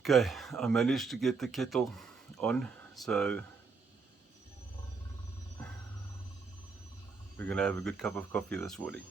Okay, I managed to get the kettle on, so we're gonna have a good cup of coffee this morning.